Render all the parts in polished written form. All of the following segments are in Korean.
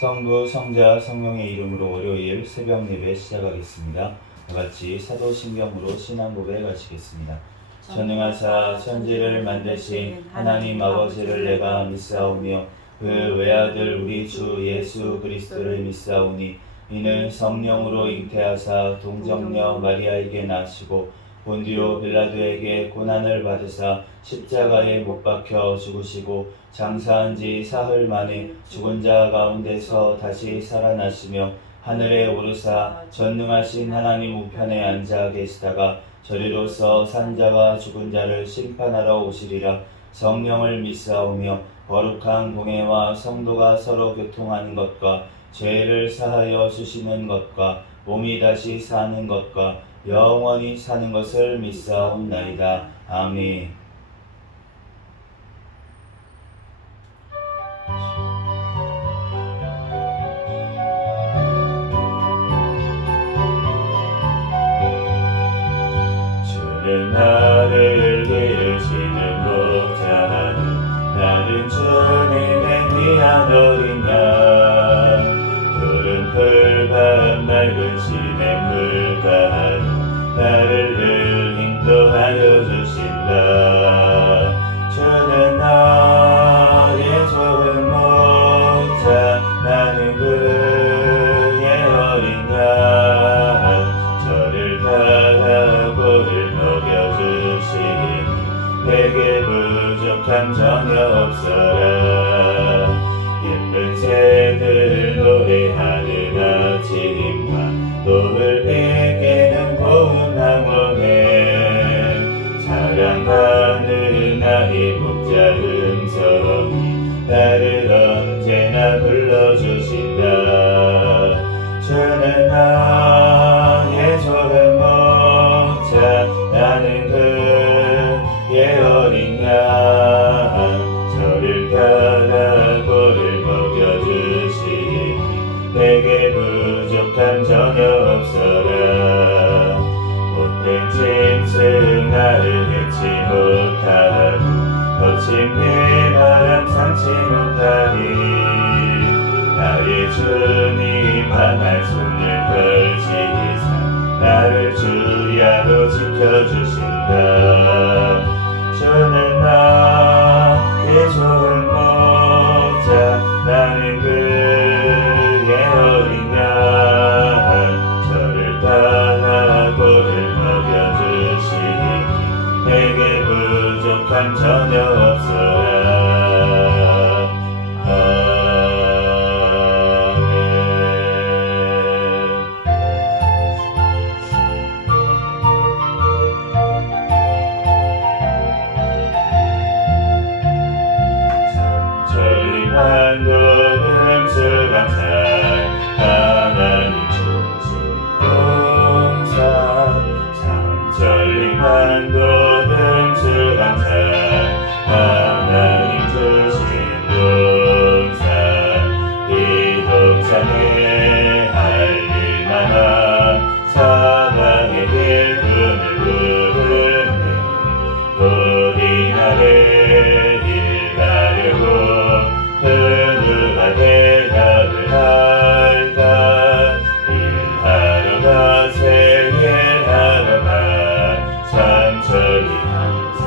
성부, 성자, 성령의 이름으로 월요일 새벽 예배 시작하겠습니다. 다같이 사도신경으로 신앙 고백하시겠습니다. 전능하사 천지를 만드신 하나님 아버지를 내가 믿사오며 그 외아들 우리 주 예수 그리스도를 믿사오니 이는 성령으로 잉태하사 동정녀 마리아에게 나시고 본디오 빌라도에게 고난을 받으사 십자가에 못 박혀 죽으시고 장사한 지 사흘 만에 죽은 자 가운데서 다시 살아나시며 하늘에 오르사 전능하신 하나님 우편에 앉아 계시다가 저리로서 산자와 죽은 자를 심판하러 오시리라. 성령을 믿사오며 거룩한 공회와 성도가 서로 교통하는 것과 죄를 사하여 주시는 것과 몸이 다시 사는 것과 영원히 사는 것을 믿사옵나이다. 아멘. 주는 나를 기르시는 목자하니 나는 주님의 귀한 어린 양. 푸른 풀밭 맑은 시냇물가하니 나를 늘 인도하여 주신다. 주는 나의 좋은 목자 나는 그의 어린 양. 저를 따라 꼴을 먹여주시니 내게 부족함 전혀 없어라. 예쁜 새들 노래하는 아침과 노을 비기는 고운 항원에 사랑하는 나의 목자 음성이 나를 언제나 불러주신다. 주는 나의 좋은 목자 나는 그의 어린 양. 저를 따라 꼴을 먹여주시니 내게 부족함 전혀 없어라. 못된 짐승 나를 해치 못하고 거친 비바람 상치 못하니 나의 주님 하나 손을 펼치사 나를 주야로 지켜주신다. 주는 나의 좋은 목자 나는 그의 어린 양. 저를 따라 꼴을 먹여주시니 내게 부족함 전혀 없어라. 한도름 수강산 하나님 주신 동산 삼천림 한도름 수강산 하나님 주신 동산 이 동산에 할 일 많아 사랑의 일꾼을 부르네. 우리 나를 일하려고 누가 대답을 할까. 일하러 가세 일하러 가 삼천리 항상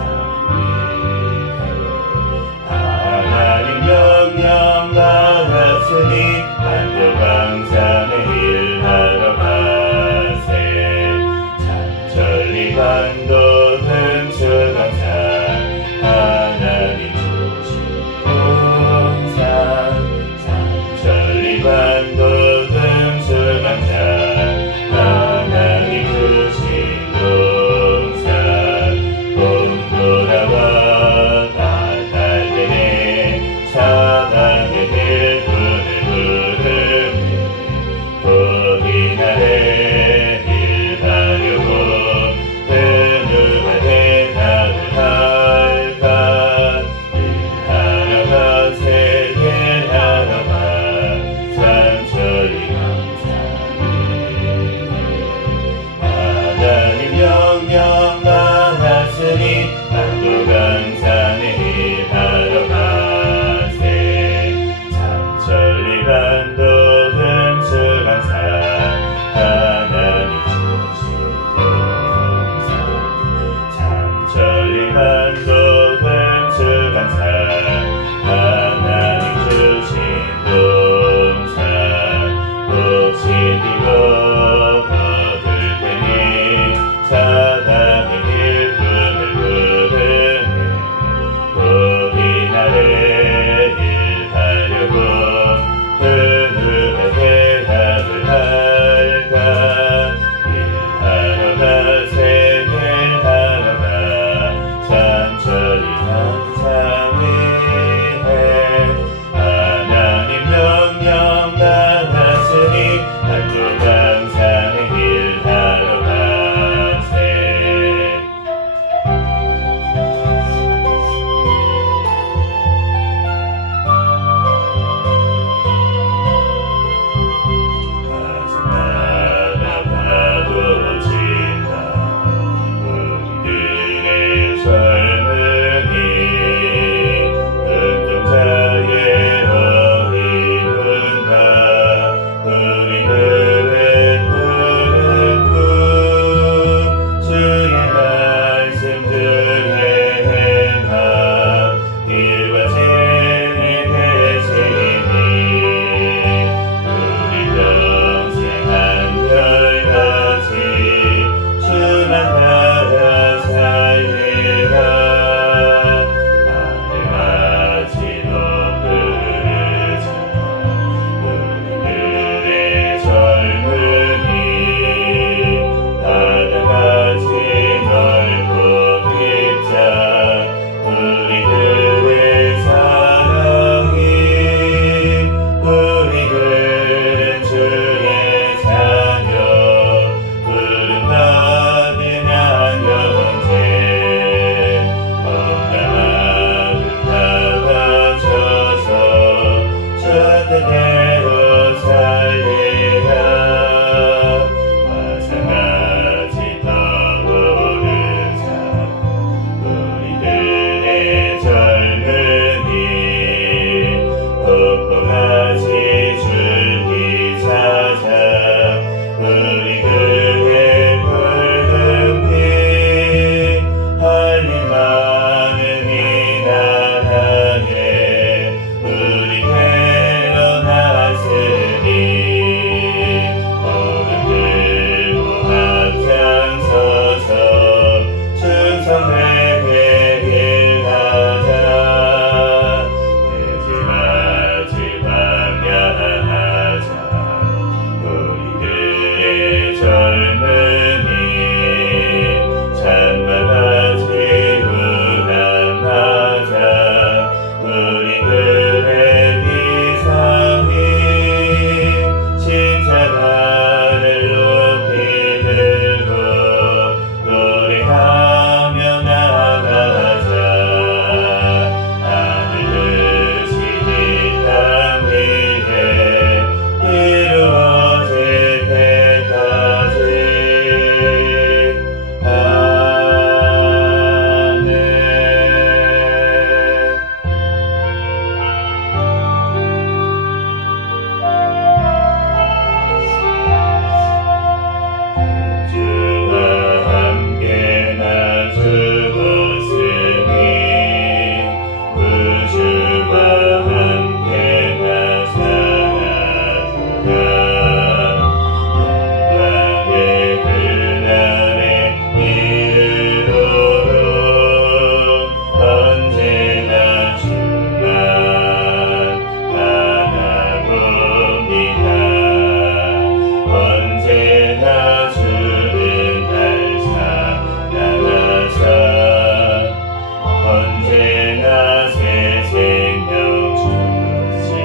언제나 새 생명 주시나니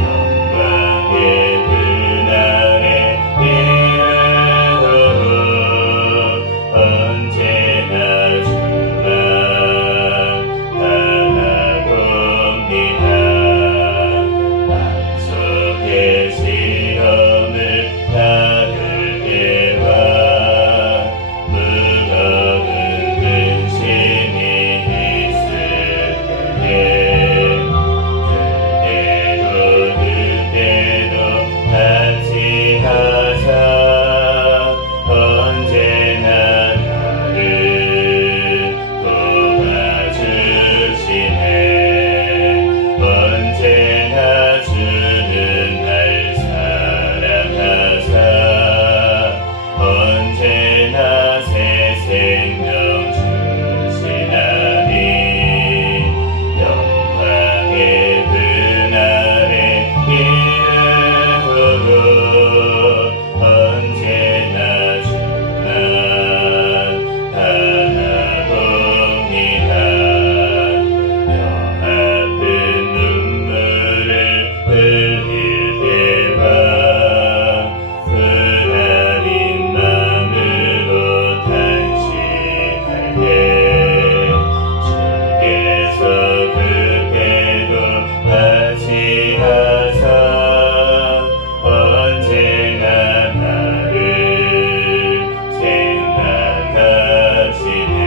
영광의 그날에 이르도록 언제나 주만 따라봅니다. 맘속에 시험을 받을 때와 무거운 근심이 있을 때에 그때도 같이 하사 언제나 나를 도와주시네. 언제나 주는 날 사랑하사 언제나 새 생명 주시나니 영광의 그날에 이르도록 언제나 주만 바라봅니다. 뼈 아픈 눈물을 흘릴 때와 그날인 마음으로 탄식할 때 주께서 그때도 같이 하사 언제나 나를 생각하시네.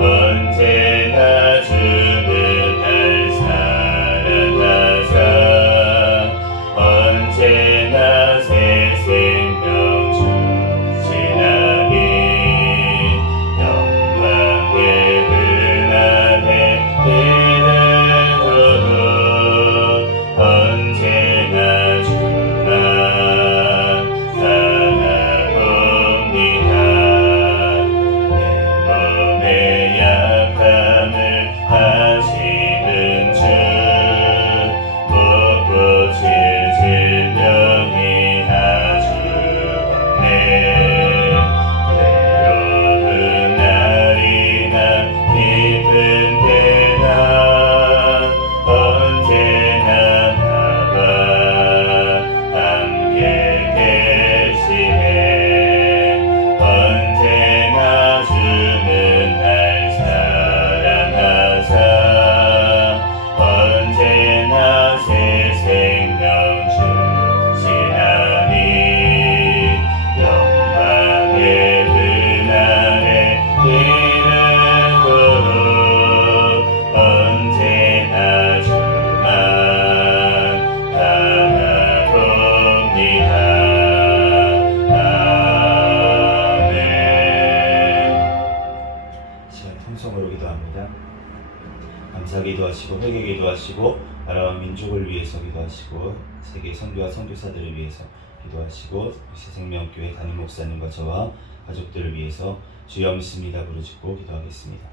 언제나 주는 날 사랑하사 언제나 새 생명 주시나니 영광의 그날에 이르도록 언제나 주만 따라봅니다. 내 몸의 약함을 아시는 주 못 고칠 질병이 아주 없네. 외로운 날이나 기쁜 때나 언제나 나와 함께 계시네. 언제나 주는 날 사랑하사 언제나 새 생명 주시나니 영광의 그날에 이르도록 언제나 주만 바라봅니다. 아멘. 시간 통성으로 기도합니다. 감사 기도하시고 회개 기도하시고 나라와 민족을 위해서 기도하시고 세계 선교와 선교사들을 위해서 기도하시고 새생명교회 담임 목사님과 저와 가족들을 위해서 주여 믿습니다 부르짖고 기도하겠습니다.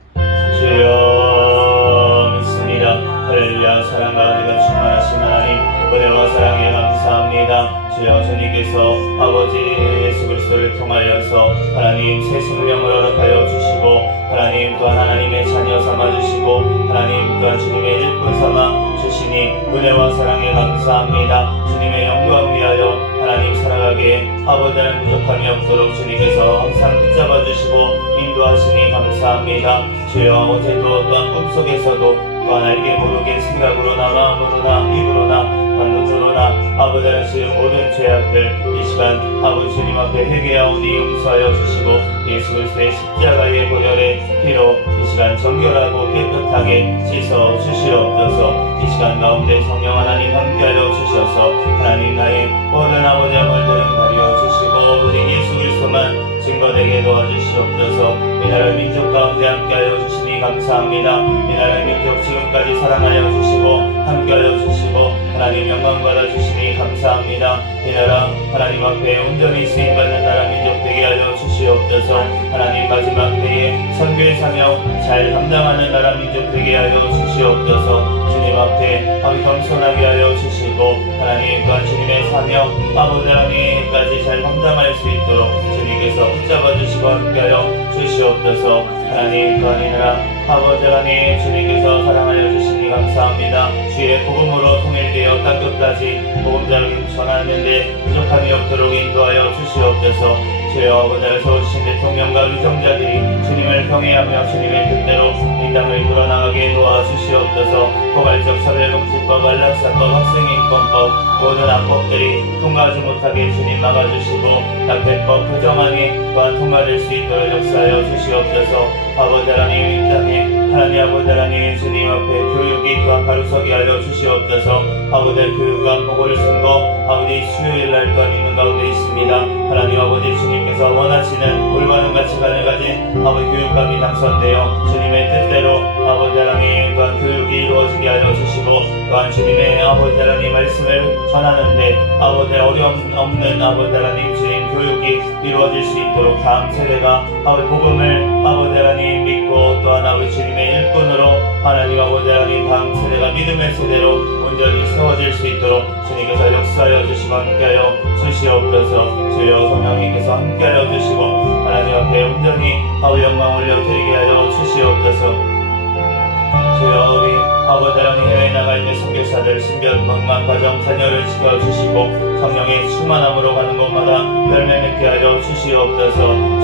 주여 믿습니다. 할렐루야. 사랑과 은혜가 충만하신 하나님 은혜와 사랑에 감사합니다. 주여 주님께서 아버지 예수 그리스도를 통하여서 하나님 새 생명을 허락하여 주시고 하나님 또한 하나님의 자녀 삼아주시고 하나님 또한 주님의 일꾼 삼아 주시니 은혜와 사랑에 감사합니다. 주님의 영광 위하여 하나님 살아가기에 아버지 하나님 부족함이 없도록 주님께서 항상 붙잡아 주시고 인도하시니 감사합니다. 주여 어제도 또한 꿈속에서도 또한 알게 모르게 생각으로나 마음으로나 입으로나 반도조로나 아버지 하나님 모든 죄악들 이 시간 아버지 주님 앞에 회개하오니 용서하여 주시고 예수 그리스도의 십자가의 보혈의 피로 이 시간 정결하고 깨끗하게 씻어 주시옵소서. 이 시간 가운데 성령 하나님 함께하여 주셔서 하나님 나의 모든 아버지의 물들은 가려 주시고 오직 예수 그리스도만 증거되게 도와주시옵소서. 이 나라 민족 가운데 함께하여 주시니 감사합니다. 이 나라 민족 지금까지 사랑하여 주시고 함께하여 주시고 하나님 영광 받아주시니 감사합니다. 이 나라 하나님 앞에 온전히 쓰임받는 나라 민족 되게 하여 주시옵소서. 하나님 마지막 때에 선교의 사명 잘 감당하는 나라 민족 되게 하여 주시옵소서. 주님 앞에 겸손하게 하여 주시고 하나님 또한 주님의 사명 아버지 하나님까지 잘 감당할 수 있도록 주님께서 붙잡아 주시고 함께하여 주시옵소서. 하나님 또한 이 나라 아버지 하나님 주님께서 사랑하여 주시니 감사합니다. 주의 복음으로 통일되어 땅끝까지 복음자를 전하는데 부족함이 없도록 인도하여 주시옵소서. 주여 아버지를 세우신 대통령과 위정자들이 주님을 경외하며 주님의 뜻대로 이 땅을 이끌어나가게 도와주시옵소서. 포괄적 차별금지법, 안락사법, 학생인권법 모든 악법들이 통과하지 못하게 주님 막아주시고 낙태법, 부정함이 또한 통과될 수 있도록 역사하여 주시옵소서. 아버지 하나님 이 땅에 하나님 아버지 하나님 주님 앞에 교육이 또한 가루서게 하여 주시옵소서. 아버지 교육과 보고를 쓴 거 아버지 수요일날 또한 있는 가운데 있습니다. 하나님 아버지 주님께서 원하시는 올바른 가치관을 가진 아버지 교육감이 당선되어 주님의 뜻대로 아버지 하나님 또한 교육이 이루어지게 하여 주시고 또한 주님의 아버지 하나님 말씀을 전하는데 아버지 어려움 없는 아버지 하나님 주님 교육이 이루어질 수 있도록 다음 세대가 아버지 복음을 아버지 하나님 믿고 또한 아버지 주님의 일꾼으로 하나님 아버지 하나님 다음 세대가 믿음의 세대로 온전히 세워질 수 있도록 주님께서 역사하여 주시고 함께하여 주시옵소서. 주여 성령님께서 함께하여 주시고 하나님 앞에 온전히 아버지 영광 올려드리게 하여 주시옵소서. 주여 우리 아버지 하나님 해외에 나갈 때 선교사들 신변 건강 가정 자녀를 지켜주시고 성령의 충만함으로 가는 곳마다 열매 맺게 하여 주시옵소서.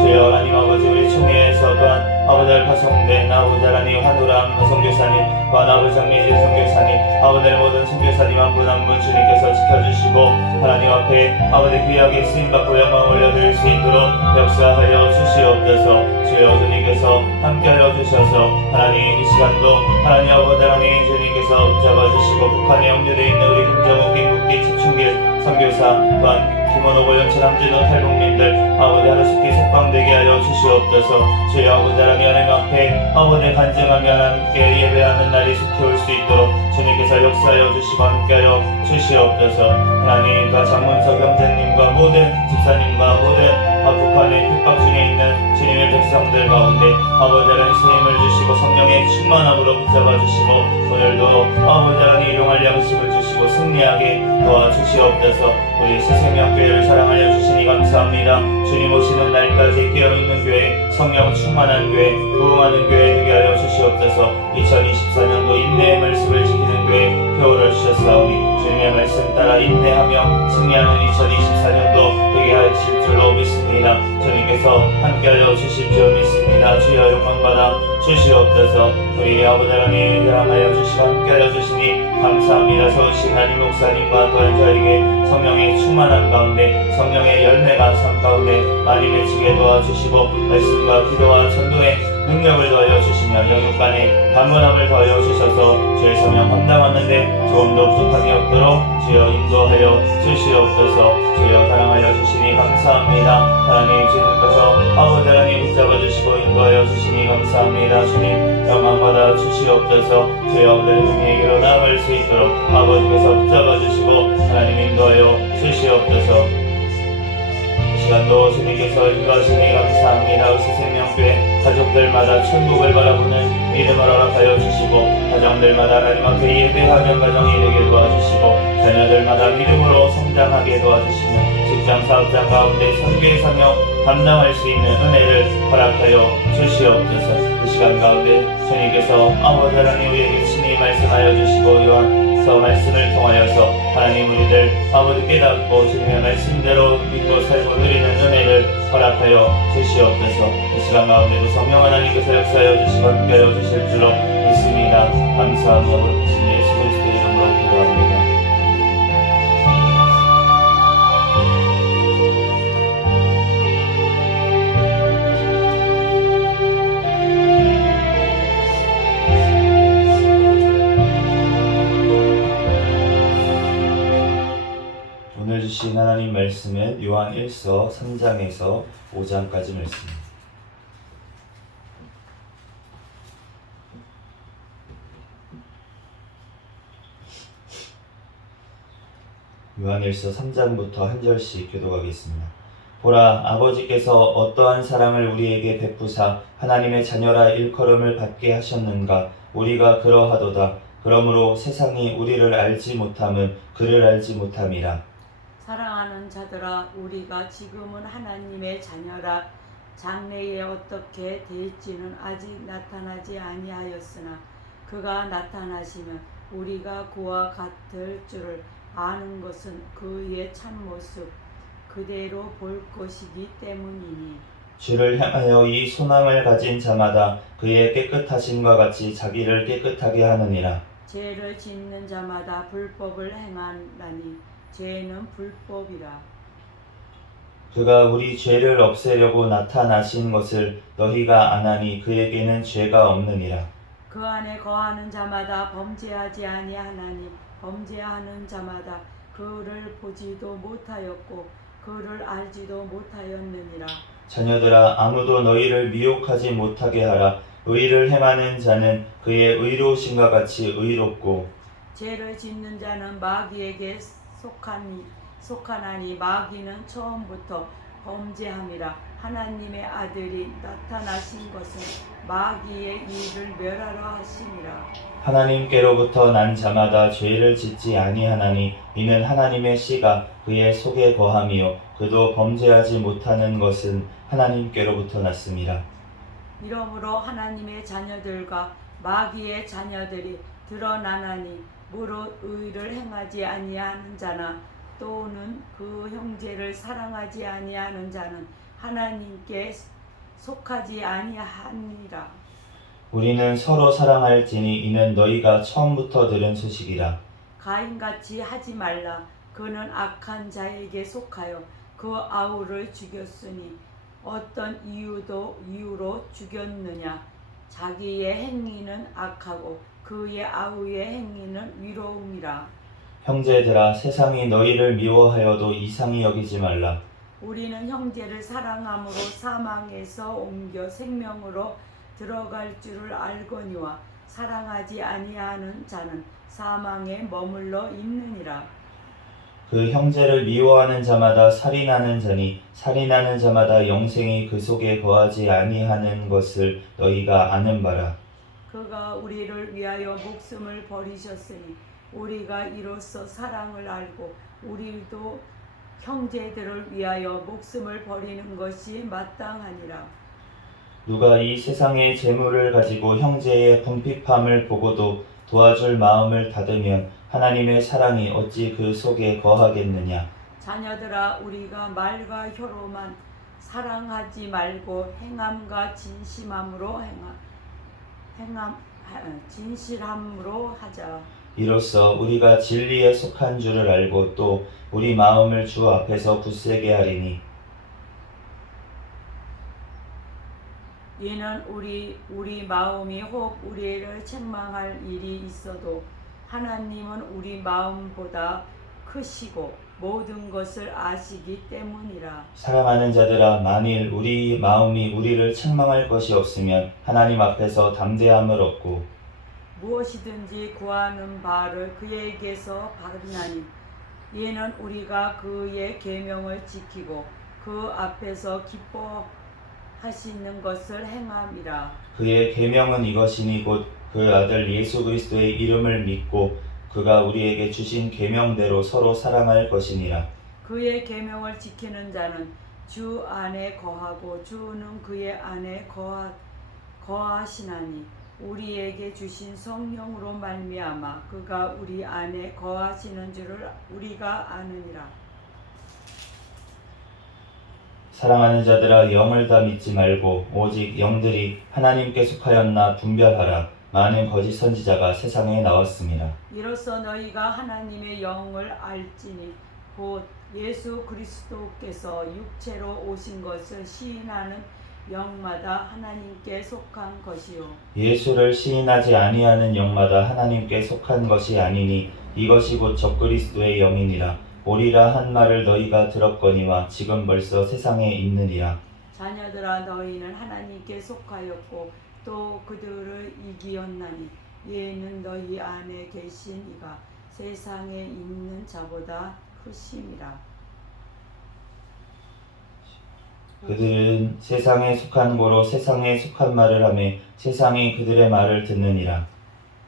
주여 하나님 아버지 우리 총회에서 또한 아버지를 파송된 아버지 하나님 환우람 선교사님 또한 아버지 장미진 선교사님 아버지 모든 선교사님 한 분 한 분 주님께서 지켜주시고 하나님 앞에 아버지 귀하게 쓰임받고 영광 올려드릴 수 있도록 역사하여 주시옵소서. 주여 주님께서 함께하여 주셔서 하나님 이 시간도 하나님 아버지 하나님 주님께서 붙잡아주시고 북한에 영류되어 있는 우리 김정욱 김국기 최충길 선교사 또한 김원호 고영철 함진호 탈북민들 아버지 하루속히 석방되게 하여 주시옵소서. 주여 아버지 하나님 앞에 아버지 간증하며 함께 예배하는 날이 속히 올 수 있도록 주님께서 역사하여 주시고 함께하여 주시옵소서. 하나님과 장문석 형제님과 모든 집사님과 모든 북한의 핍박 중에 있는 주님의 백성들 가운데 아버지 하나님 쓰임을 주시고 성령의 충만함으로 붙잡아 주시고 오늘도 아버지 하나님 일용할 양식을 주시고 승리하게 도와주시옵소서. 우리 새생명교회를 사랑하여 주시니 감사합니다. 주님 오시는 날까지 깨어있는 교회 성령 충만한 교회 부흥하는 교회 되게 하여 주시옵소서. 2024년도 인내의 말씀을 지키는 교회 표어를 주셨사오니 주님의 말씀 따라 인내하며 승리하는 2024년도 되게 하실 줄로 믿습니다. 주님께서 함께하여 주실 줄 믿습니다. 주여 영광받아 주시옵소서. 우리 아버지 하나님 사랑하여 주시고 함께하여 주시니 감사합니다. 서울시 담임 목사님과 또한 저에게 성령의 충만한 가운데 성령의 열매가 삶 가운데 많이 맺히게 도와주시고 말씀과 기도와 전도의 능력을 더하여 주시며 영육간의 강건함을 더하여 주셔서 주의 성령 감당하는데 조금도 부족함이 없도록 주여 인도하여 주시옵소서. 주여 사랑하여 주시니 감사합니다. 하나님 주님께서 아버지 하나님 붙잡아 주시고 인도하여 주시니 감사합니다. 주님 영광 받아 주시옵소서. 주여 하나님에게로 나아갈 수 있도록 아버지께서 붙잡아 주시고 하나님 인도하여 주시옵소서. 시간도 주님께서 인도하시니 감사합니다. 우리 생명교회 가족들마다 천국을 바라보는 믿음을 허락하여 주시고 가정들마다 하나님 앞에 예배하는 가정이 되게 도와주시고 자녀들마다 믿음으로 성장하게 도와주시며 직장 사업장 가운데 선교의 사명 감당할 수 있는 은혜를 허락하여 주시옵소서. 이 시간 가운데 주님께서 아버지 하나님 우리에게 친히 말씀하여 주시고 요한서 말씀을 통하여서 하나님 우리들 아버지 깨닫고 주님의 말씀대로 믿고 살고 누리는 은혜를 허락하여 주시옵소서. 이 시간 가운데도 성령 하나님께서 역사하여 주시고 함께하여 주실 줄로 믿습니다. 감사하며 우리 예수 그리스도의 이름으로 기도합니다. 오늘 주신 하나님 말씀은 요한 1서 3장에서 5장까지 말씀입니다. 요한일서 3장부터 한 절씩 교독하겠습니다. 보라, 아버지께서 어떠한 사랑을 우리에게 베푸사 하나님의 자녀라 일컬음을 받게 하셨는가. 우리가 그러하도다. 그러므로 세상이 우리를 알지 못함은 그를 알지 못함이라. 사랑하는 자들아, 우리가 지금은 하나님의 자녀라. 장래에 어떻게 될지는 아직 나타나지 아니하였으나 그가 나타나시면 우리가 그와 같을 줄을 아는 것은 그의 참모습 그대로 볼 것이기 때문이니. 주를 향하여 이 소망을 가진 자마다 그의 깨끗하심과 같이 자기를 깨끗하게 하느니라. 죄를 짓는 자마다 불법을 행하나니 죄는 불법이라. 그가 우리 죄를 없애려고 나타나신 것을 너희가 아나니 그에게는 죄가 없느니라. 그 안에 거하는 자마다 범죄하지 아니하나니 범죄하는 자마다 그를 보지도 못하였고 그를 알지도 못하였느니라. 자녀들아, 아무도 너희를 미혹하지 못하게 하라. 의를 행하는 자는 그의 의로우심과 같이 의롭고 죄를 짓는 자는 마귀에게 속하나니 마귀는 처음부터 범죄함이라. 하나님의 아들이 나타나신 것은 마귀의 일을 멸하러 하심이라. 하나님께로부터 난 자마다 죄를 짓지 아니하나니 이는 하나님의 씨가 그의 속에 거함이요 그도 범죄하지 못하는 것은 하나님께로부터 났습니다. 이러므로 하나님의 자녀들과 마귀의 자녀들이 드러나나니 무릇 의를 행하지 아니하는 자나 또는 그 형제를 사랑하지 아니하는 자는 하나님께 속하지 아니하니라. 우리는 서로 사랑할지니 이는 너희가 처음부터 들은 소식이라. 가인같이 하지 말라. 그는 악한 자에게 속하여 그 아우를 죽였으니 어떤 이유로 죽였느냐. 자기의 행위는 악하고 그의 아우의 행위는 위로움이라. 형제들아, 세상이 너희를 미워하여도 이상히 여기지 말라. 우리는 형제를 사랑함으로 사망에서 옮겨 생명으로 들어갈 줄을 알거니와 사랑하지 아니하는 자는 사망에 머물러 있느니라. 그 형제를 미워하는 자마다 살인하는 자니 살인하는 자마다 영생이 그 속에 거하지 아니하는 것을 너희가 아는 바라. 그가 우리를 위하여 목숨을 버리셨으니 우리가 이로써 사랑을 알고 우리도 형제들을 위하여 목숨을 버리는 것이 마땅하니라. 누가 이 세상의 재물을 가지고 형제의 궁핍함을 보고도 도와줄 마음을 닫으면 하나님의 사랑이 어찌 그 속에 거하겠느냐. 자녀들아, 우리가 말과 혀로만 사랑하지 말고 행함과 진실함으로 하자. 이로써 우리가 진리에 속한 줄을 알고 또 우리 마음을 주 앞에서 굳세게 하리니 이는 우리 마음이 혹 우리를 책망할 일이 있어도 하나님은 우리 마음보다 크시고 모든 것을 아시기 때문이라. 사랑하는 자들아, 만일 우리 마음이 우리를 책망할 것이 없으면 하나님 앞에서 담대함을 얻고 무엇이든지 구하는 바를 그에게서 받으나니 이는 우리가 그의 계명을 지키고 그 앞에서 기뻐하시는 것을 행함이라. 그의 계명은 이것이니 곧 그 아들 예수 그리스도의 이름을 믿고 그가 우리에게 주신 계명대로 서로 사랑할 것이니라. 그의 계명을 지키는 자는 주 안에 거하고 주는 그의 안에 거하시나니 우리에게 주신 성령으로 말미암아 그가 우리 안에 거하시는 줄을 우리가 아느니라. 사랑하는 자들아, 영을 다 믿지 말고 오직 영들이 하나님께 속하였나 분별하라. 많은 거짓 선지자가 세상에 나왔습니다. 이로써 너희가 하나님의 영을 알지니 곧 예수 그리스도께서 육체로 오신 것을 시인하는 영마다 하나님께 속한 것이요 예수를 시인하지 아니하는 영마다 하나님께 속한 것이 아니니 이것이 곧 적그리스도의 영이니라. 오리라 한 말을 너희가 들었거니와 지금 벌써 세상에 있느니라. 자녀들아, 너희는 하나님께 속하였고 또 그들을 이기었나니 이는 너희 안에 계신 이가 세상에 있는 자보다 크심이라. 그들은 세상에 속한 고로 세상에 속한 말을 하며 세상이 그들의 말을 듣느니라.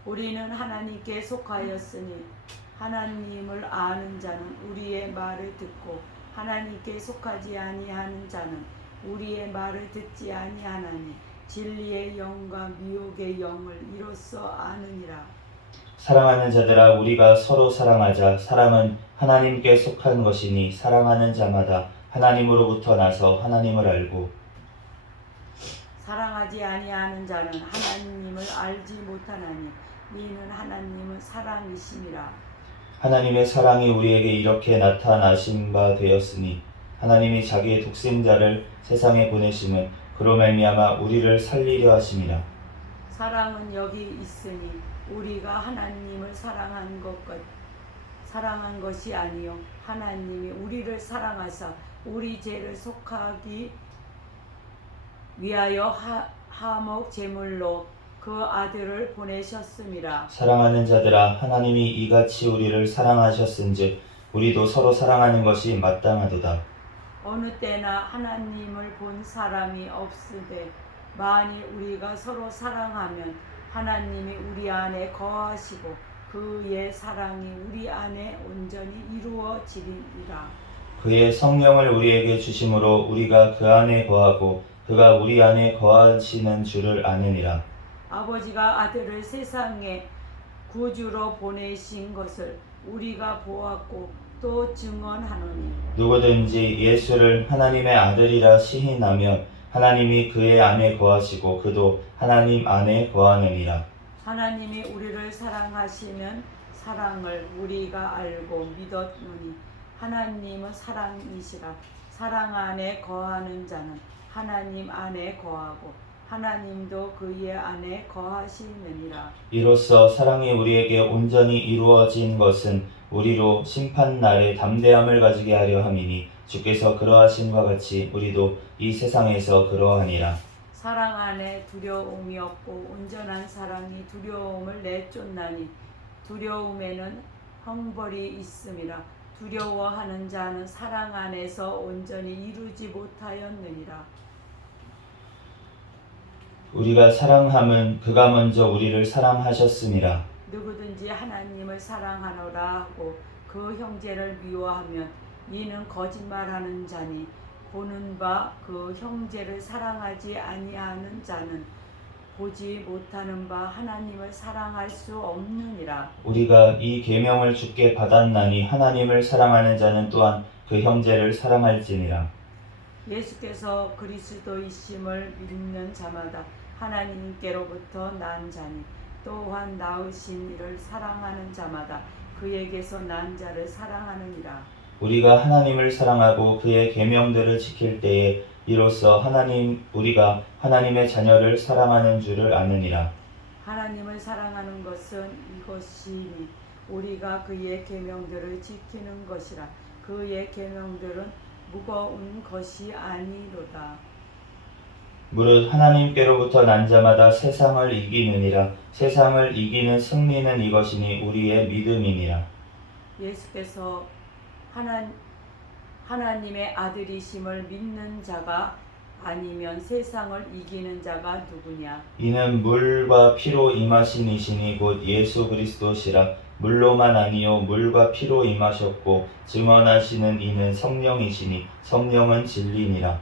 우리는 하나님께 속하였으니 하나님을 아는 자는 우리의 말을 듣고 하나님께 속하지 아니하는 자는 우리의 말을 듣지 아니하나니 진리의 영과 미혹의 영을 이로써 아느니라. 사랑하는 자들아, 우리가 서로 사랑하자. 사랑은 하나님께 속한 것이니 사랑하는 자마다 하나님으로부터 나서 하나님을 알고 사랑하지 아니하는 자는 하나님을 알지 못하나니 이는 하나님은 사랑이심이라. 하나님의 사랑이 우리에게 이렇게 나타나신 바 되었으니 하나님이 자기의 독생자를 세상에 보내심은 그로 말미암아 우리를 살리려 하심이라. 사랑은 여기 있으니 우리가 하나님을 사랑한 것이 아니요 하나님이 우리를 사랑하사 우리 죄를 속하기 위하여 화목 제물로 그 아들을 보내셨음이라. 사랑하는 자들아, 하나님이 이같이 우리를 사랑하셨은즉 우리도 서로 사랑하는 것이 마땅하도다. 어느 때나 하나님을 본 사람이 없으되 만일 우리가 서로 사랑하면 하나님이 우리 안에 거하시고 그의 사랑이 우리 안에 온전히 이루어지리라. 그의 성령을 우리에게 주심으로 우리가 그 안에 거하고 그가 우리 안에 거하시는 줄을 아느니라. 아버지가 아들을 세상에 구주로 보내신 것을 우리가 보았고 또 증언하노니 누구든지 예수를 하나님의 아들이라 시인하면 하나님이 그의 안에 거하시고 그도 하나님 안에 거하느니라. 하나님이 우리를 사랑하시는 사랑을 우리가 알고 믿었노니 하나님은 사랑이시라. 사랑 안에 거하는 자는 하나님 안에 거하고 하나님도 그의 안에 거하시느니라. 이로써 사랑이 우리에게 온전히 이루어진 것은 우리로 심판날에 담대함을 가지게 하려 함이니 주께서 그러하심과 같이 우리도 이 세상에서 그러하니라. 사랑 안에 두려움이 없고 온전한 사랑이 두려움을 내쫓나니 두려움에는 형벌이 있음이라. 두려워하는 자는 사랑 안에서 온전히 이루지 못하였느니라. 우리가 사랑함은 그가 먼저 우리를 사랑하셨음이라. 누구든지 하나님을 사랑하노라 하고 그 형제를 미워하면 이는 거짓말하는 자니 보는 바 그 형제를 사랑하지 아니하는 자는 보지 못하는 바 하나님을 사랑할 수 없느니라. 우리가 이 계명을 주께 받았나니 하나님을 사랑하는 자는 또한 그 형제를 사랑할지니라. 예수께서 그리스도이심을 믿는 자마다 하나님께로부터 난 자니 또한 낳으신 이를 사랑하는 자마다 그에게서 난 자를 사랑하느니라. 우리가 하나님을 사랑하고 그의 계명들을 지킬 때에 이로써 우리가 하나님의 자녀를 사랑하는 줄을 아느니라. 하나님을 사랑하는 것은 이것이니 우리가 그의 계명들을 지키는 것이라. 그의 계명들은 무거운 것이 아니로다. 무릇 하나님께로부터 난 자마다 세상을 이기느니라. 세상을 이기는 승리는 이것이니 우리의 믿음이니라. 예수께서 하나님의 아들이심을 믿는 자가 아니면 세상을 이기는 자가 누구냐? 이는 물과 피로 임하신 이시니 곧 예수 그리스도시라. 물로만 아니요 물과 피로 임하셨고 증언하시는 이는 성령이시니 성령은 진리니라.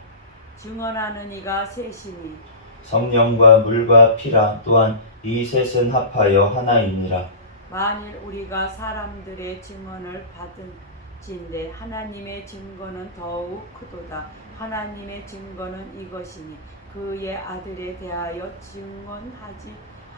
증언하는 이가 셋이니 성령과 물과 피라. 또한 이 셋은 합하여 하나이니라. 만일 우리가 사람들의 증언을 받은진대 하나님의 증거는 더욱 크도다. 하나님의 증거는 이것이니 그의 아들에 대하여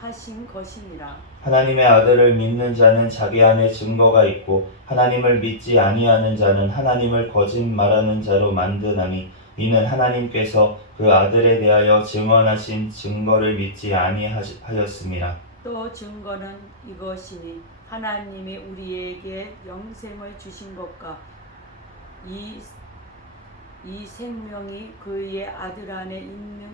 증언하신 것이니라. 하나님의 아들을 믿는 자는 자기 안에 증거가 있고 하나님을 믿지 아니하는 자는 하나님을 거짓말하는 자로 만드나니 이는 하나님께서 그 아들에 대하여 증언하신 증거를 믿지 아니하였음이라. 또 증거는 이것이니 하나님이 우리에게 영생을 주신 것과 이 생명이 그의 아들 안에 있는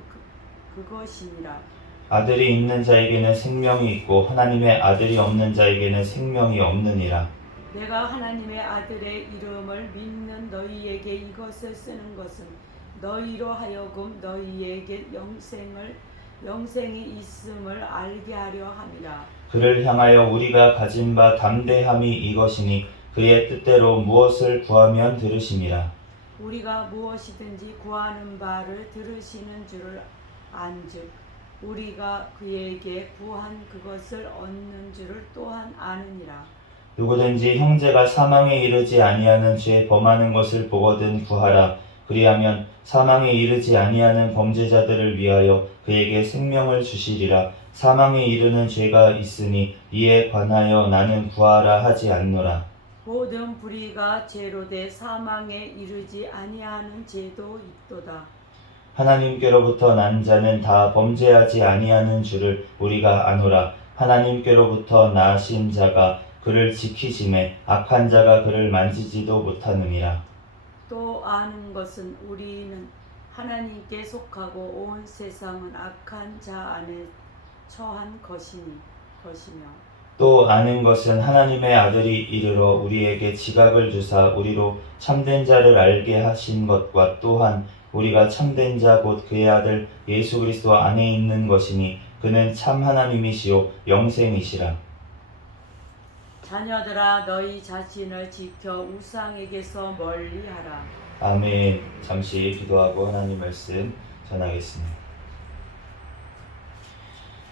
그것이니라. 아들이 있는 자에게는 생명이 있고 하나님의 아들이 없는 자에게는 생명이 없느니라. 내가 하나님의 아들의 이름을 믿는 너희에게 이것을 쓰는 것은 너희로 하여금 너희에게 영생이 있음을 알게 하려 함이라. 그를 향하여 우리가 가진 바 담대함이 이것이니 그의 뜻대로 무엇을 구하면 들으심이라. 우리가 무엇이든지 구하는 바를 들으시는 줄을 안즉 우리가 그에게 구한 그것을 얻는 줄을 또한 아느니라. 누구든지 형제가 사망에 이르지 아니하는 죄 범하는 것을 보거든 구하라. 그리하면 사망에 이르지 아니하는 범죄자들을 위하여 그에게 생명을 주시리라. 사망에 이르는 죄가 있으니 이에 관하여 나는 구하라 하지 않노라. 모든 불의가 죄로 돼 사망에 이르지 아니하는 죄도 있도다. 하나님께로부터 난 자는 다 범죄하지 아니하는 줄을 우리가 아노라. 하나님께로부터 나신 자가 그를 지키심에 악한 자가 그를 만지지도 못하느니라. 또 아는 것은 우리는 하나님께 속하고 온 세상은 악한 자 안에 처한 것이며 또 아는 것은 하나님의 아들이 이르러 우리에게 지각을 주사 우리로 참된 자를 알게 하신 것과 또한 우리가 참된 자 곧 그의 아들 예수 그리스도 안에 있는 것이니 그는 참 하나님이시요 영생이시라. 자녀들아 너희 자신을 지켜 우상에게서 멀리하라. 아멘. 잠시 기도하고 하나님 말씀 전하겠습니다.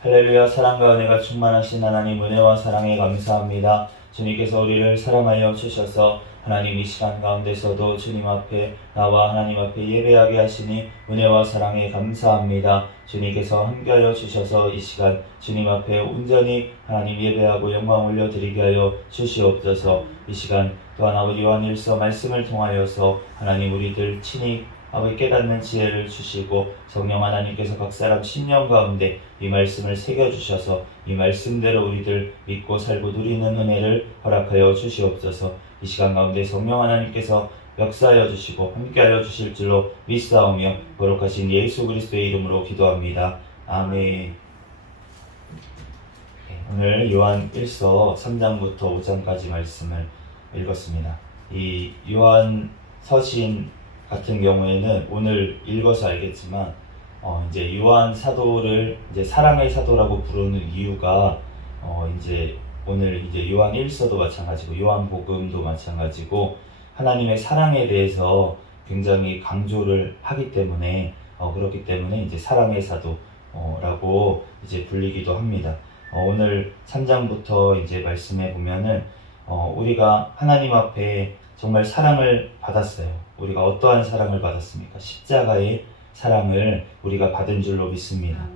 할렐루야. 사랑과 은혜가 충만하신 하나님 은혜와 사랑에 감사합니다. 주님께서 우리를 사랑하여 주셔서 하나님 이 시간 가운데서도 주님 앞에 나와 하나님 앞에 예배하게 하시니 은혜와 사랑에 감사합니다. 주님께서 함께하여 주셔서 이 시간 주님 앞에 온전히 하나님 예배하고 영광 올려드리게 하여 주시옵소서. 이 시간 또한 아버지 요한일서 말씀을 통하여서 하나님 우리들 친히 아버지 깨닫는 지혜를 주시고 성령 하나님께서 각 사람 심령 가운데 이 말씀을 새겨주셔서 이 말씀대로 우리들 믿고 살고 누리는 은혜를 허락하여 주시옵소서. 이 시간 가운데 성령 하나님께서 역사하여 주시고 함께하여 주실 줄로 믿사오며 거룩하신 예수 그리스도의 이름으로 기도합니다. 아멘. 오늘 요한 1서 3장부터 5장까지 말씀을 읽었습니다. 이 요한 서신 같은 경우에는 오늘 읽어서 알겠지만 이제 요한 사도를 이제 사랑의 사도라고 부르는 이유가 이제 오늘 이제 요한 1서도 마찬가지고 요한 복음도 마찬가지고 하나님의 사랑에 대해서 굉장히 강조를 하기 때문에 그렇기 때문에 이제 사랑의 사도라고 이제 불리기도 합니다. 오늘 3장부터 이제 말씀해 보면은 우리가 하나님 앞에 정말 사랑을 받았어요. 우리가 어떠한 사랑을 받았습니까? 십자가의 사랑을 우리가 받은 줄로 믿습니다.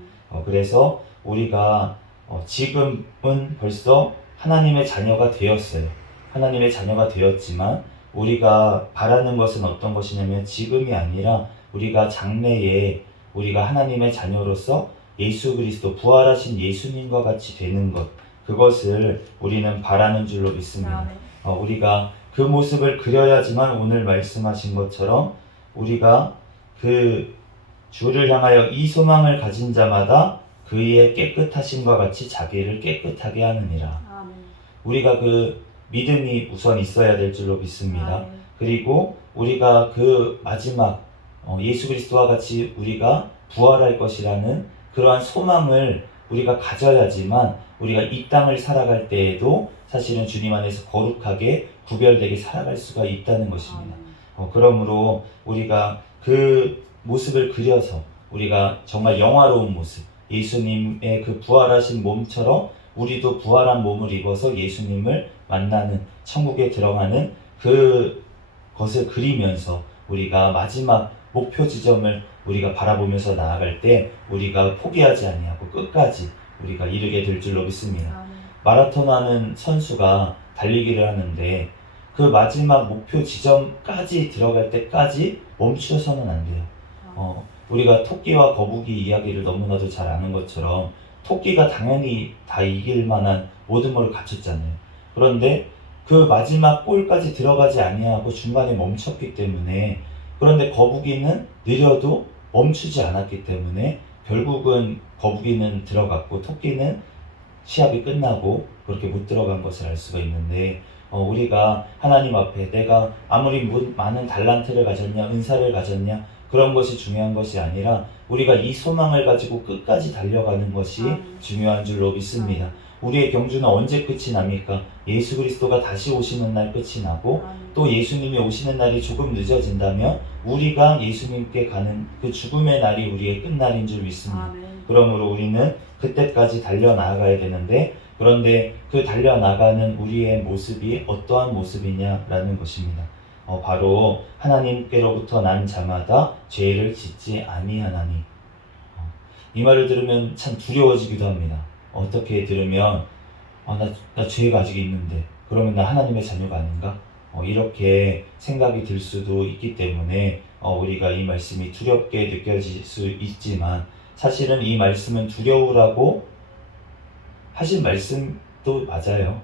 그래서 우리가 지금은 벌써 하나님의 자녀가 되었어요. 하나님의 자녀가 되었지만 우리가 바라는 것은 어떤 것이냐면 지금이 아니라 우리가 장래에 우리가 하나님의 자녀로서 예수 그리스도 부활하신 예수님과 같이 되는 것, 그것을 우리는 바라는 줄로 믿습니다. 우리가 그 모습을 그려야지만 오늘 말씀하신 것처럼 우리가 그 주를 향하여 이 소망을 가진 자마다 그의 깨끗하심과 같이 자기를 깨끗하게 하느니라. 아멘. 우리가 그 믿음이 우선 있어야 될 줄로 믿습니다. 아멘. 그리고 우리가 그 마지막 예수 그리스도와 같이 우리가 부활할 것이라는 그러한 소망을 우리가 가져야지만 우리가 이 땅을 살아갈 때에도 사실은 주님 안에서 거룩하게 구별되게 살아갈 수가 있다는 것입니다. 그러므로 우리가 그 모습을 그려서 우리가 정말 영화로운 모습, 예수님의 그 부활하신 몸처럼 우리도 부활한 몸을 입어서 예수님을 만나는 천국에 들어가는 그 것을 그리면서 우리가 마지막 목표 지점을 우리가 바라보면서 나아갈 때 우리가 포기하지 아니하고 끝까지 우리가 이르게 될 줄로 믿습니다. 마라톤 하는 선수가 달리기를 하는데 그 마지막 목표 지점까지 들어갈 때까지 멈추어서는 안 돼요. 우리가 토끼와 거북이 이야기를 너무나도 잘 아는 것처럼 토끼가 당연히 다 이길 만한 모든 걸 갖췄잖아요. 그런데 그 마지막 골까지 들어가지 아니하고 중간에 멈췄기 때문에, 그런데 거북이는 느려도 멈추지 않았기 때문에 결국은 거북이는 들어갔고 토끼는 시합이 끝나고 그렇게 못 들어간 것을 알 수가 있는데 우리가 하나님 앞에 내가 아무리 많은 달란트를 가졌냐, 은사를 가졌냐, 그런 것이 중요한 것이 아니라 우리가 이 소망을 가지고 끝까지 달려가는 것이 중요한 줄로 믿습니다. 우리의 경주는 언제 끝이 납니까? 예수 그리스도가 다시 오시는 날 끝이 나고, 또 예수님이 오시는 날이 조금 늦어진다면 우리가 예수님께 가는 그 죽음의 날이 우리의 끝날인 줄 믿습니다. 그러므로 우리는 그때까지 달려나가야 되는데, 그런데 그 달려나가는 우리의 모습이 어떠한 모습이냐라는 것입니다. 바로 하나님께로부터 난 자마다 죄를 짓지 아니하나니. 이 말을 들으면 참 두려워지기도 합니다. 어떻게 들으면 나 죄가 아직 있는데 그러면 나 하나님의 자녀가 아닌가? 이렇게 생각이 들 수도 있기 때문에 우리가 이 말씀이 두렵게 느껴질 수 있지만, 사실은 이 말씀은 두려우라고 하신 말씀도 맞아요.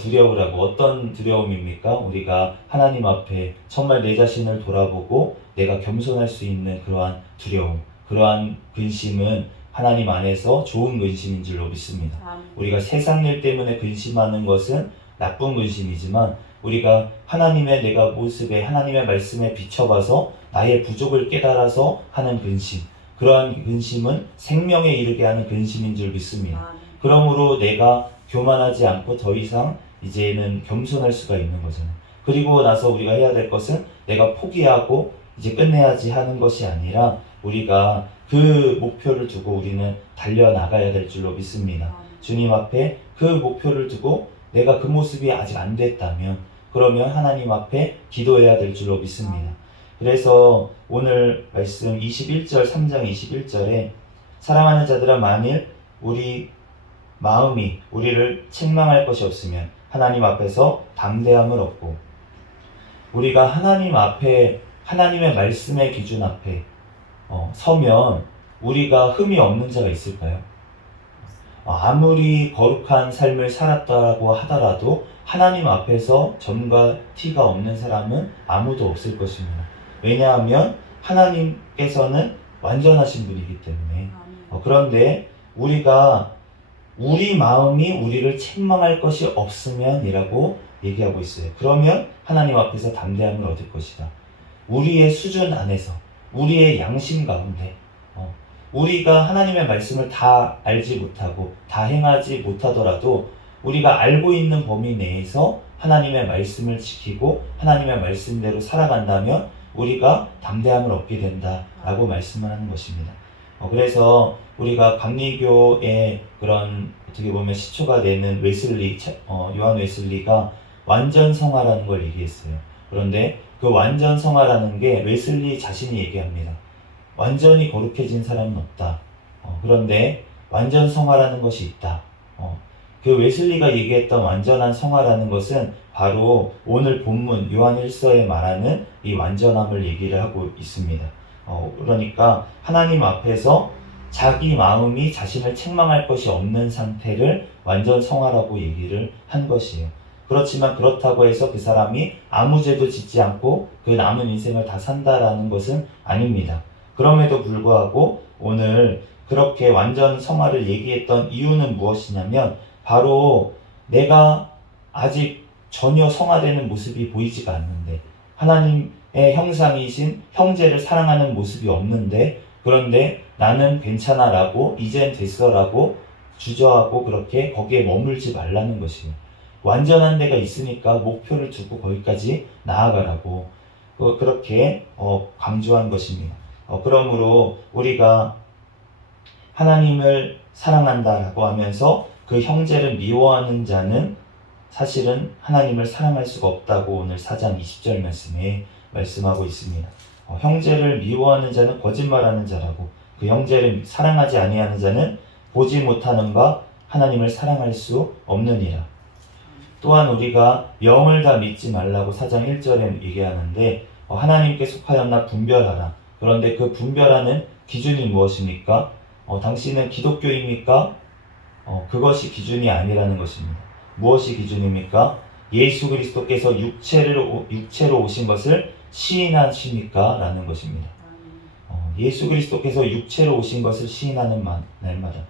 두려우라고. 어떤 두려움입니까? 우리가 하나님 앞에 정말 내 자신을 돌아보고 내가 겸손할 수 있는 그러한 두려움, 그러한 근심은 하나님 안에서 좋은 근심인 줄로 믿습니다. 우리가 세상 일 때문에 근심하는 것은 나쁜 근심이지만, 우리가 하나님의 내가 모습에, 하나님의 말씀에 비춰봐서 나의 부족을 깨달아서 하는 근심, 그러한 근심은 생명에 이르게 하는 근심인 줄 믿습니다. 그러므로 내가 교만하지 않고 더 이상 이제는 겸손할 수가 있는 거잖아요. 그리고 나서 우리가 해야 될 것은 내가 포기하고 이제 끝내야지 하는 것이 아니라, 우리가 그 목표를 두고 우리는 달려나가야 될 줄로 믿습니다. 주님 앞에 그 목표를 두고 내가 그 모습이 아직 안 됐다면, 그러면 하나님 앞에 기도해야 될 줄로 믿습니다. 그래서 오늘 말씀 21절, 3장 21절에 사랑하는 자들아, 만일 우리 마음이 우리를 책망할 것이 없으면 하나님 앞에서 담대함을 얻고, 우리가 하나님 앞에, 하나님의 말씀의 기준 앞에 서면 우리가 흠이 없는 자가 있을까요? 아무리 거룩한 삶을 살았다고 하더라도 하나님 앞에서 점과 티가 없는 사람은 아무도 없을 것입니다. 왜냐하면 하나님께서는 완전하신 분이기 때문에. 그런데 우리가 우리 마음이 우리를 책망할 것이 없으면 이라고 얘기하고 있어요. 그러면 하나님 앞에서 담대함을 얻을 것이다. 우리의 수준 안에서, 우리의 양심 가운데, 우리가 하나님의 말씀을 다 알지 못하고 다 행하지 못하더라도 우리가 알고 있는 범위 내에서 하나님의 말씀을 지키고 하나님의 말씀대로 살아간다면 우리가 담대함을 얻게 된다라고 말씀을 하는 것입니다. 그래서 우리가 감리교의 그런 어떻게 보면 시초가 되는 웨슬리, 요한 웨슬리가 완전 성화라는 걸 얘기했어요. 그런데 그 완전 성화라는 게 웨슬리 자신이 얘기합니다. 완전히 거룩해진 사람은 없다. 그런데 완전 성화라는 것이 있다. 그 웨슬리가 얘기했던 완전한 성화라는 것은 바로 오늘 본문 요한 1서에 말하는 이 완전함을 얘기를 하고 있습니다. 그러니까 하나님 앞에서 자기 마음이 자신을 책망할 것이 없는 상태를 완전 성화라고 얘기를 한 것이에요. 그렇지만 그렇다고 해서 그 사람이 아무 죄도 짓지 않고 그 남은 인생을 다 산다라는 것은 아닙니다. 그럼에도 불구하고 오늘 그렇게 완전 성화를 얘기했던 이유는 무엇이냐면, 바로 내가 아직 전혀 성화되는 모습이 보이지가 않는데, 하나님의 형상이신 형제를 사랑하는 모습이 없는데, 그런데 나는 괜찮아 라고, 이젠 됐어 라고 주저하고 그렇게 거기에 머물지 말라는 것이에요. 완전한 데가 있으니까 목표를 두고 거기까지 나아가라고 그렇게 강조한 것입니다. 그러므로 우리가 하나님을 사랑한다라고 하면서 그 형제를 미워하는 자는 사실은 하나님을 사랑할 수가 없다고 오늘 4장 20절 말씀에 말씀하고 있습니다. 형제를 미워하는 자는 거짓말하는 자라고, 그 형제를 사랑하지 아니하는 자는 보지 못하는 바 하나님을 사랑할 수 없느니라. 또한 우리가 영을 다 믿지 말라고 4장 1절에 얘기하는데, 하나님께 속하였나 분별하라. 그런데 그 분별하는 기준이 무엇입니까? 당신은 기독교입니까? 그것이 기준이 아니라는 것입니다. 무엇이 기준입니까? 예수 그리스도께서 육체로 오신 것을 시인하십니까? 라는 것입니다. 예수 그리스도께서 육체로 오신 것을 시인하는 날마다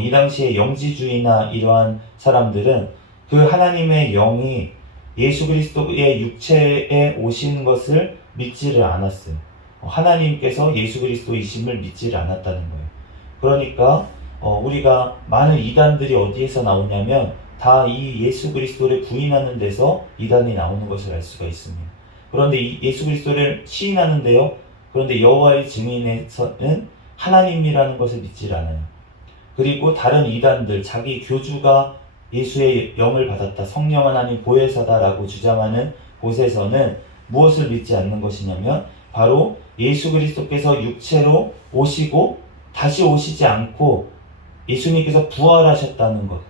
이 당시에 영지주의나 이러한 사람들은 그 하나님의 영이 예수 그리스도의 육체에 오신 것을 믿지를 않았어요. 하나님께서 예수 그리스도이심을 믿지를 않았다는 거예요. 그러니까 우리가 많은 이단들이 어디에서 나오냐면 다 이 예수 그리스도를 부인하는 데서 이단이 나오는 것을 알 수가 있습니다. 그런데 이 예수 그리스도를 시인하는데요. 그런데 여호와의 증인에서는 하나님이라는 것을 믿질 않아요. 그리고 다른 이단들, 자기 교주가 예수의 영을 받았다, 성령 하나님 보혜사다라고 주장하는 곳에서는 무엇을 믿지 않는 것이냐면 바로 예수 그리스도께서 육체로 오시고 다시 오시지 않고 예수님께서 부활하셨다는 것,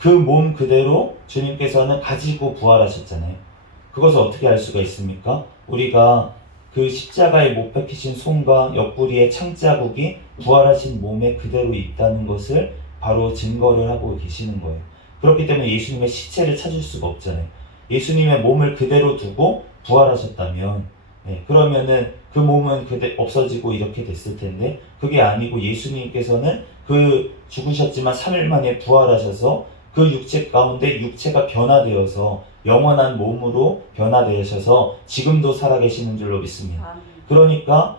그 몸 그대로 주님께서는 가지고 부활하셨잖아요. 그것을 어떻게 알 수가 있습니까? 우리가 그 십자가에 못 박히신 손과 옆구리의 창자국이 부활하신 몸에 그대로 있다는 것을 바로 증거를 하고 계시는 거예요. 그렇기 때문에 예수님의 시체를 찾을 수가 없잖아요. 예수님의 몸을 그대로 두고 부활하셨다면 그러면은 그 몸은 없어지고 이렇게 됐을 텐데 그게 아니고 예수님께서는 그 죽으셨지만 3일 만에 부활하셔서 그 육체 가운데 육체가 변화되어서 영원한 몸으로 변화되셔서 지금도 살아계시는 줄로 믿습니다. 그러니까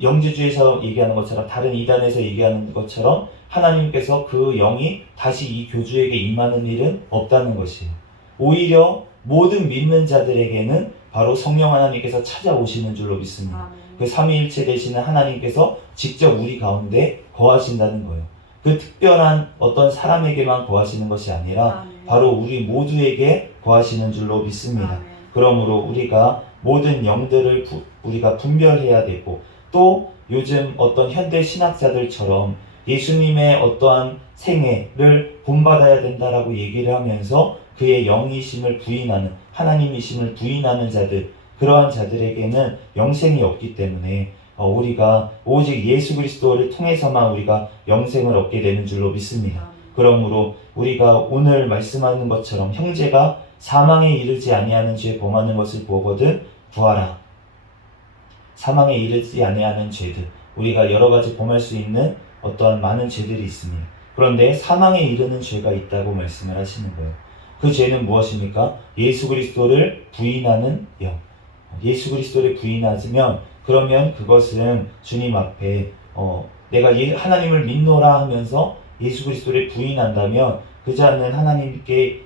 영주주의에서 얘기하는 것처럼 다른 이단에서 얘기하는 것처럼 하나님께서 그 영이 다시 이 교주에게 임하는 일은 없다는 것이에요. 오히려 모든 믿는 자들에게는 바로 성령 하나님께서 찾아오시는 줄로 믿습니다. 그 삼위일체 되시는 하나님께서 직접 우리 가운데 거하신다는 거예요. 그 특별한 어떤 사람에게만 거하시는 것이 아니라 바로 우리 모두에게 거하시는 줄로 믿습니다. 그러므로 우리가 모든 영들을 우리가 분별해야 되고 또 요즘 어떤 현대 신학자들처럼 예수님의 어떠한 생애를 본받아야 된다라고 얘기를 하면서 그의 영이심을 부인하는 하나님이심을 부인하는 자들, 그러한 자들에게는 영생이 없기 때문에 우리가 오직 예수 그리스도를 통해서만 우리가 영생을 얻게 되는 줄로 믿습니다. 그러므로 우리가 오늘 말씀하는 것처럼 형제가 사망에 이르지 아니하는 죄 범하는 것을 보거든 구하라. 사망에 이르지 아니하는 죄들, 우리가 여러 가지 범할 수 있는 어떠한 많은 죄들이 있습니다. 그런데 사망에 이르는 죄가 있다고 말씀을 하시는 거예요. 그 죄는 무엇입니까? 예수 그리스도를 부인하는 영. 예수 그리스도를 부인하면 그러면 그것은 주님 앞에 내가 하나님을 믿노라 하면서 예수 그리스도를 부인한다면 그 자는 하나님께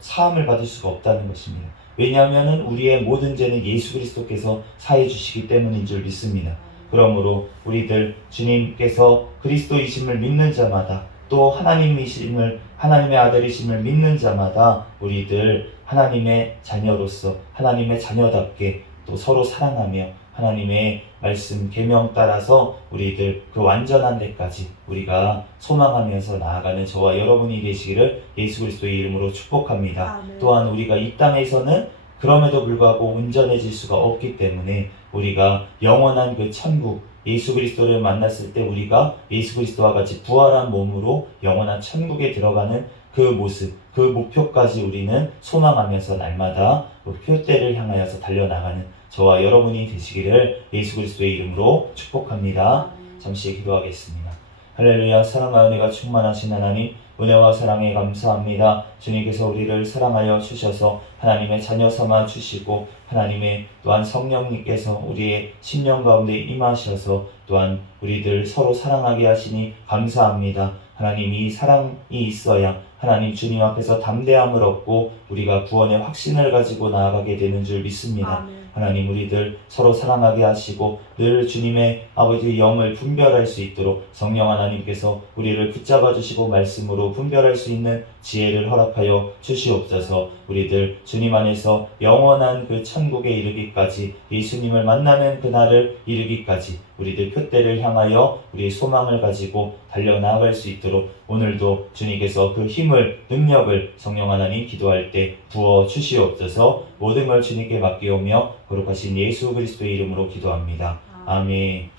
사함을 받을 수가 없다는 것입니다. 왜냐하면 우리의 모든 죄는 예수 그리스도께서 사해 주시기 때문인 줄 믿습니다. 그러므로 우리들 주님께서 그리스도이심을 믿는 자마다 또 하나님의 아들이심을 믿는 자마다 우리들 하나님의 자녀로서 하나님의 자녀답게 또 서로 사랑하며 하나님의 말씀 계명 따라서 우리들 그 완전한 데까지 우리가 소망하면서 나아가는 저와 여러분이 되시기를 예수 그리스도의 이름으로 축복합니다. 아멘. 또한 우리가 이 땅에서는 그럼에도 불구하고 온전해질 수가 없기 때문에 우리가 영원한 그 천국 예수 그리스도를 만났을 때 우리가 예수 그리스도와 같이 부활한 몸으로 영원한 천국에 들어가는 그 모습, 그 목표까지 우리는 소망하면서 날마다 그 표대를 향하여서 달려나가는 저와 여러분이 되시기를 예수 그리스도의 이름으로 축복합니다. 잠시 기도하겠습니다. 할렐루야. 사랑과 은혜가 충만하신 하나님, 은혜와 사랑에 감사합니다. 주님께서 우리를 사랑하여 주셔서 하나님의 자녀 삼아 주시고 하나님의 또한 성령님께서 우리의 심령 가운데 임하셔서 또한 우리들 서로 사랑하게 하시니 감사합니다. 하나님, 이 사랑이 있어야 하나님 주님 앞에서 담대함을 얻고 우리가 구원의 확신을 가지고 나아가게 되는 줄 믿습니다. 아멘. 하나님, 우리들 서로 사랑하게 하시고 늘 주님의 아버지의 영을 분별할 수 있도록 성령 하나님께서 우리를 붙잡아 주시고 말씀으로 분별할 수 있는 지혜를 허락하여 주시옵소서. 우리들 주님 안에서 영원한 그 천국에 이르기까지, 예수님을 만나는 그날을 이르기까지 우리들 표대를 향하여 우리의 소망을 가지고 달려나아갈 수 있도록 오늘도 주님께서 그 힘을, 능력을 성령 하나님 기도할 때 부어 주시옵소서. 모든 걸 주님께 맡기오며 거룩하신 예수 그리스도의 이름으로 기도합니다. 아멘.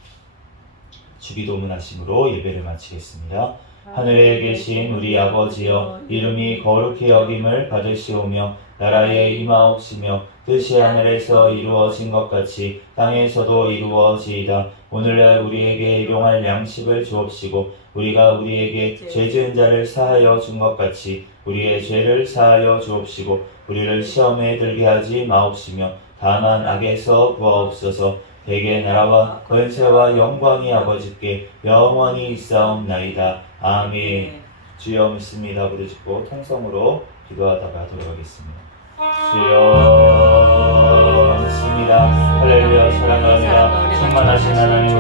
주기도문 하심으로 예배를 마치겠습니다. 하늘에 계신 우리 아버지여, 이름이 거룩히 여김을 받으시오며 나라에 임하옵시며 뜻이 하늘에서 이루어진 것 같이 땅에서도 이루어지이다. 오늘날 우리에게 일용할 양식을 주옵시고 우리가 우리에게 죄 지은 자를 사하여 준 것 같이 우리의 죄를 사하여 주옵시고 우리를 시험에 들게 하지 마옵시며 다만 악에서 구하옵소서. 대개 나라와 권세와 영광이 아버지께 영원히 있사옵나이다. 아멘. 주여 믿습니다. 부르짖고 통성으로 기도하다가 돌아가겠습니다. 주여 믿습니다. 할렐루야. 사랑합니다. 충만하신 하나님